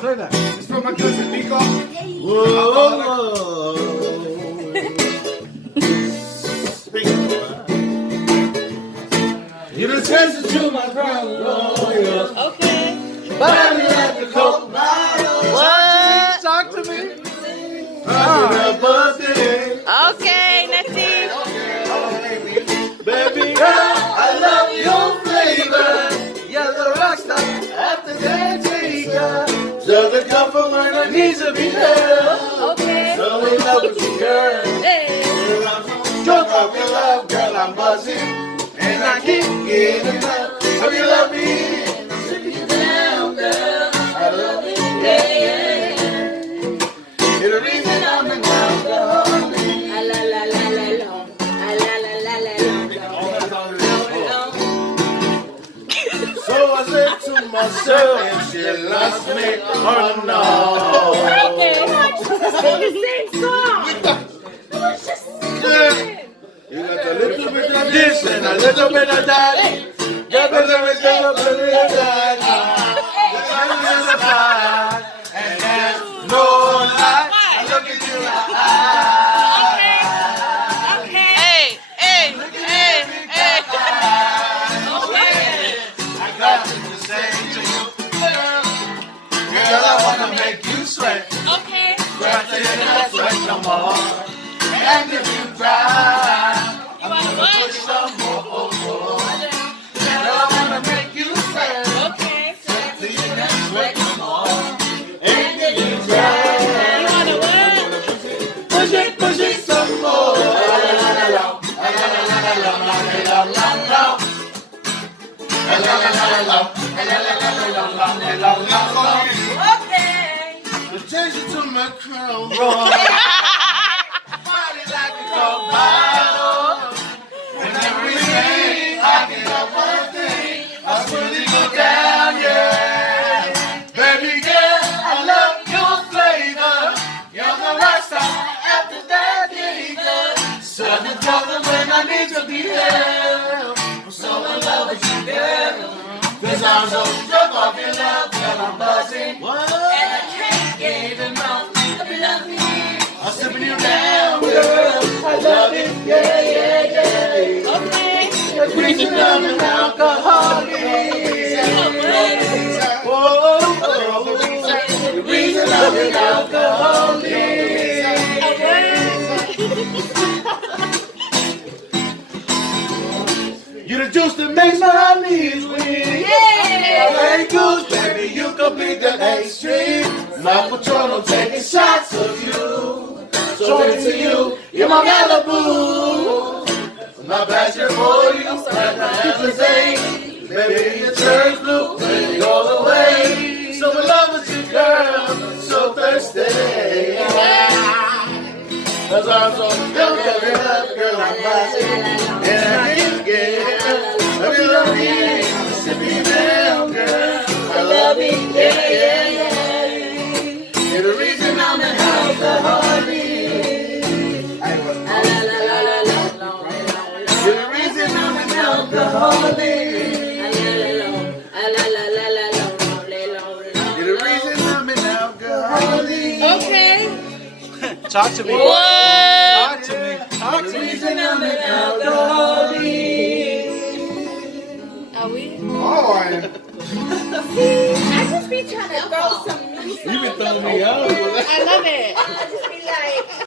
Play that. It's from my cousin Nico. Whoa. You're the treasure to my crown. Okay. Body like a Coke bottle. What? Talk to me. Happy birthday. Okay, Natif. Baby girl, I love your flavor. You're the rock star after that taker. So the comfort when I need to be there. Okay. So in love with you, girl. Hey. Drunk off your love, girl, I'm buzzing. And I keep getting enough of your love me. Sit you down, girl. I love you, yeah, yeah. You're the reason I'm in love, girl. La la la la la la. La la la la la. So I said to myself, if she loves me or no. Okay. Sing the same song. Let's just sing it. You got a little bit of this and a little bit of that. Got a little bit of that. And there's no lie. I look at you like Okay. Hey, hey, hey, hey. I got to say to you, girl, I wanna make you sweat. Okay. Sweat till you don't sweat no more. And if you cry, I'm gonna put some more. Girl, I wanna make you sweat. Okay. Sweat till you don't sweat no more. And if you cry, You wanna what? push it some more. Okay. Change it to my crown. Body like a Coke bottle. Whenever we sing, I can have one thing. I really go down, yeah. Baby girl, I love your flavor. You're the rock star after that nigga. Sudden trouble when I need to be there. I'm so in love with you, girl. Cause I'm so drunk off your love, girl, I'm buzzing. What? And I can't get enough of loving. I'm sipping you down, girl. I love it, yeah, yeah, yeah. Okay. The reason I'm an alcoholic. Whoa, the reason I'm an alcoholic. You're the juice that makes my knees weak. My Lady Goose, baby, you complete the extreme. My Patron, taking shots of you. Showing it to you, you're my Malibu. My passion for you, like my Alizé. Baby, your turns blue, when you go away. So in love with you, girl, so thirsty. Cause I'm so filled with your love, girl, I'm buzzing. And I can't get enough of your loving. Sit me down, girl, I love it, yeah, yeah, yeah. You're the reason I'm an alcoholic. You're the reason I'm an alcoholic. You're the reason I'm an alcoholic. Okay. Talk to me. What? Talk to me. Talk to me. The reason I'm an alcoholic. Are we? Oh, I just be trying to throw some new stuff. You been throwing me out. I love it.